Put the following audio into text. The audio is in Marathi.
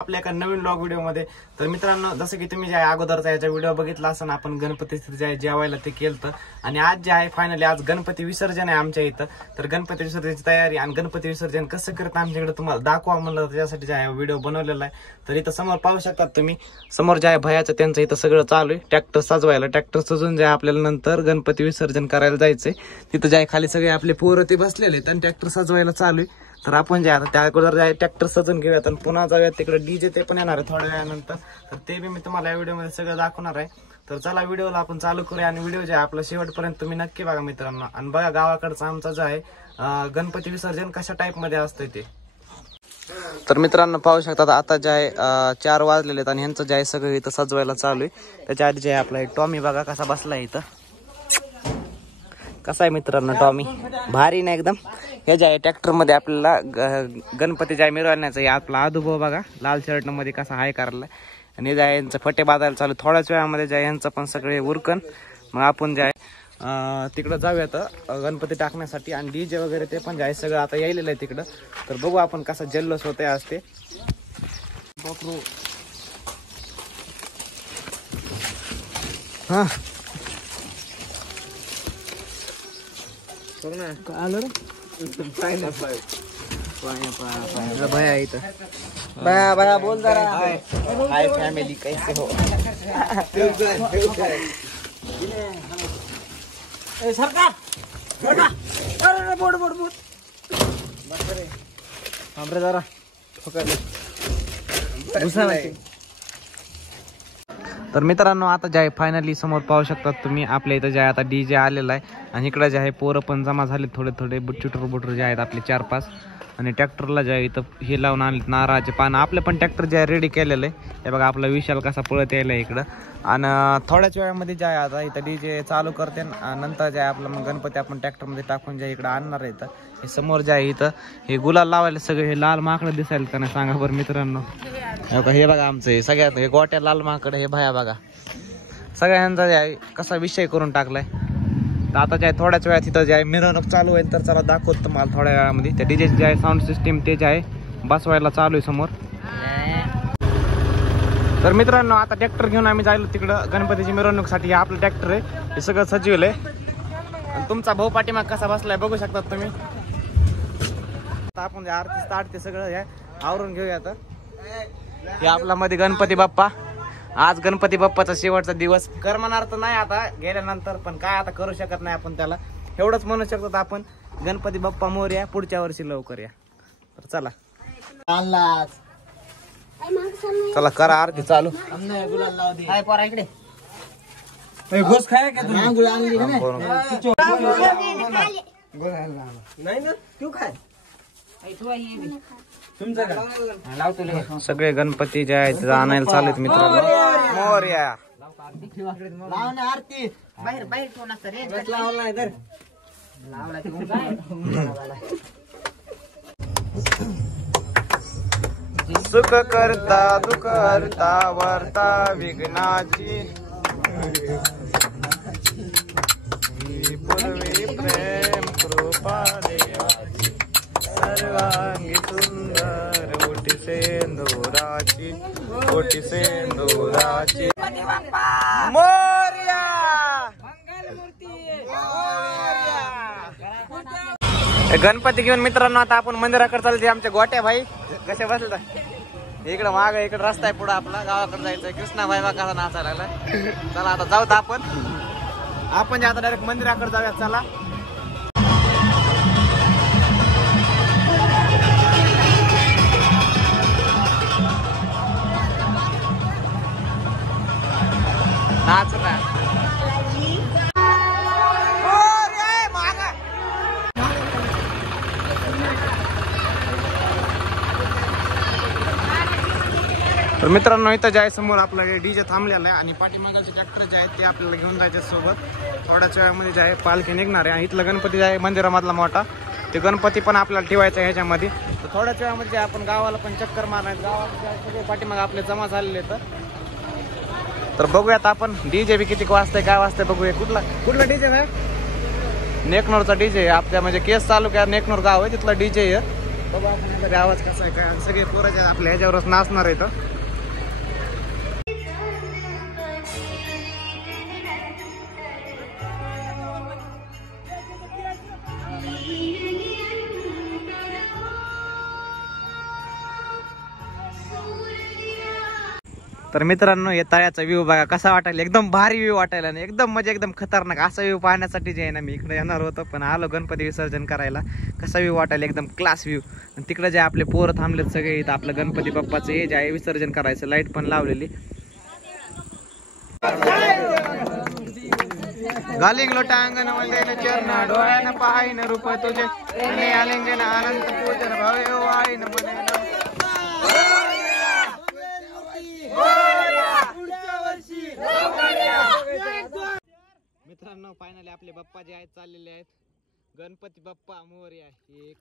आपल्या एका नवीन व्लॉग व्हिडिओ मध्ये. तर मित्रांनो, जसं की तुम्ही ज्या अगोदरचा याचा व्हिडिओ बघितला असं आपण गणपती जेवायला ते केलं. आणि आज जे आहे फायनली आज गणपती विसर्जन आहे आमच्या इथं. तर गणपती विसर्जनाची तयारी आणि गणपती विसर्जन कसं करतं आमच्याकडे तुम्हाला दाखवा म्हणलं, त्याच्यासाठी जे आहे व्हिडिओ बनवलेला आहे. तर इथं समोर पाहू शकतात तुम्ही, समोर जे आहे भयाचं त्यांचं इथं सगळं चालू आहे ट्रॅक्टर सजवायला. ट्रॅक्टर सजून जे आपल्याला नंतर गणपती विसर्जन करायला जायचंय. तिथं जे आहे खाली सगळे आपले पोरं ते बसलेले आहेत आणि ट्रॅक्टर सजवायला चालू आहे. तर आपण जे आता त्या अगोदर जे ट्रॅक्टर सजून घेऊयात आणि पुन्हा जाऊयात तिकडे. डीजे ते पण येणार आहे थोड्या वेळानंतर. तर ते बी मी तुम्हाला या व्हिडिओमध्ये सगळं दाखवणार आहे. तर चला व्हिडिओला आपण चालू करूया आणि व्हिडिओ जे आहे आपला शेवटपर्यंत तुम्ही नक्की बघा मित्रांनो. आणि बघा गावाकडचं आमचं जे आहे गणपती विसर्जन कशा टाईप मध्ये असतंय ते. तर मित्रांनो पाहू शकतात आता जे आहे 4 वाजलेले आहेत आणि ह्यांचं जे आहे सगळं इथं सजवायला चालू आहे. त्याच्या आधी जे आहे आपला एक टॉमी बघा कसा बसलाय इथं. कसा आहे मित्रांनो टॉमी, भारी ना एकदम. हे जे आहे ट्रॅक्टर मध्ये आपल्याला गणपती जे आहे मिरवण्याचा आपला अनुभव बघा. लाल शर्ट मध्ये कसा हाय करायला. आणि जे आहे यांचं फटे बाजायला चालू. थोड्याच वेळामध्ये जे आहे यांचं पण सगळे उरकन. मग आपण जे आहे तिकडं जाऊयात गणपती टाकण्यासाठी. आणि डीजे वगैरे ते पण जे आहे सगळं आता यायलेलं आहे तिकडं. तर बघू आपण कसा जल्लोष होते आज ते. हा भया इथं भया भया बोल जरा. हाय फॅमिली कैसे हो. सरकार बोट बोट बोट हमरे जरा तर मित्रांनो आता जे आहे फायनली समोर पाहू शकतात तुम्ही आपल्या इथं जे आहे आता डीजे आलेला आहे. आणि इकडे जे आहे पोरं पण जमा झाले थोडे थोडे बुटचुटर जे आहेत आपले 4-5. आणि ट्रॅक्टरला जे आहे इथं हे लावून आणले नारळाचे पानं. आपलं पण ट्रॅक्टर जे आहे रेडी केलेलं आहे. हे बघा आपला विशाल कसा पळत यायला इकडं. आणि थोड्याच वेळामध्ये जे आहे आता इथं डीजे चालू करते. नंतर जे आहे आपलं मग गणपती आपण ट्रॅक्टरमध्ये टाकून जे आहे इकडं आणणार आहे. इथं हे समोर जे आहे इथं हे गुलाल लावायला सगळे हे लाल माकडं दिसायला का नाही सांगा बरं मित्रांनो. हे बघा आमचं हे सगळ्यात हे गोट्या लाल माकड हे भया बघा. सगळ्यांचा जे आहे कसा विषय करून टाकलाय. तर आता जे आहे थोड्याच वेळात तिथं जे आहे मिरवणूक चालू आहे. तर चला दाखवतो तुम्हाला थोड्या वेळामध्ये. त्या डीजे जे आहे साऊंड सिस्टीम ते जे आहे बसवायला चालू आहे समोर. तर मित्रांनो आता ट्रॅक्टर घेऊन आम्ही जायलो तिकडं गणपतीची मिरवणुकीसाठी. आपलं ट्रॅक्टर आहे हे सगळं सजवलंय. आणि तुमचा भाऊ पाठीमाग कसा बसलाय बघू शकतात तुम्ही. आता आपण जे आरती स्टार्ट ते सगळं हे आवरून घेऊया. आता हे आपला मध्ये गणपती बाप्पा. आज गणपती बाप्पाचा शेवटचा दिवस. करमणार तर नाही आता गेल्यानंतर, पण काय आता करू शकत नाही आपण त्याला. एवढंच म्हणू शकतो आपण गणपती बाप्पा मोरया, पुढच्या वर्षी लवकर या. तर चला चला करा आरती चालू. सगळे गणपती जे आहेत आणायला चालू आहेत मित्रांनो. मोरया सुख करता दुःख हरता वर्ता विघ्नाची पूर्वी प्रेम कृपा देवाची सर्वांगी सुंदर ओटी सेंदुराची ओटी सेंदुराची मोरया. गणपती घेऊन मित्रांनो आता आपण मंदिराकडे चालते. आमच्या गोट्या भाई कसे बसले इकडे माग इकडे रस्ता आहे पुढे आपला गावाकडे जायचंय. कृष्णा भाई बा कसा नाचायला लागलाय. चला आता जाऊत आपण जे आता डायरेक्ट मंदिराकडे जाऊया. चला नाच ना. तर मित्रांनो इथं जे आहे समोर आपलं डीजे थांबलेलं आहे. आणि पाठीमागाचे ट्रॅक्टर जे आहेत ते आपल्याला घेऊन जायचे सोबत. थोड्याच वेळामध्ये जे आहे पालखी निघणार आहे. आणि इथलं गणपती जे आहे मंदिरामधला मोठा ते गणपती पण आपल्याला ठेवायचा आहे ह्याच्यामध्ये. तर थोड्याच वेळामध्ये आपण गावाला पण चक्कर मारणार. गावात सगळे पाठीमागे आपले जमा झालेले तर बघूयात आपण. डीजे बी किती वाजतंय काय वाजतंय बघूया. कुठला डीजे आहे? नेकनोरचा डीजे आपल्या म्हणजे केस तालुक्यात नेकनोर गाव आहे तिथला डीजे आहे. बाबा आपण आवाज कसा आहे काय सगळे पोराचे आपल्या ह्याच्यावरच नाचणार आहेत. तर मित्रांनो हे तळ्याचा व्ह्यू बघा कसा वाटायला, एकदम भारी व्ह्यू वाटायला ना, एकदम म्हणजे एकदम खतरनाक असा व्ह्यू पाहण्यासाठी जे आहे ना मी इकडे येणार होतो, पण आलो गणपती विसर्जन करायला. कसा व्ह्यू वाटायला, एकदम क्लास व्ह्यू. आणि तिकडे जे आपले पोरं थांबलेत सगळे इथं आपलं गणपती बाप्पाचं हे जे आहे विसर्जन करायचं, लाईट पण लावलेली. गालिंग लोटांगण वंदेन चरण डोळ्यानं पाहिन रूप तुझे आलिंगन अनंत पूजन भव्य वाईन मने. मित्रांनो फायनली आपले बाप्पा जे आहेत चाललेले आहेत. गणपती बाप्पा मोरया. एक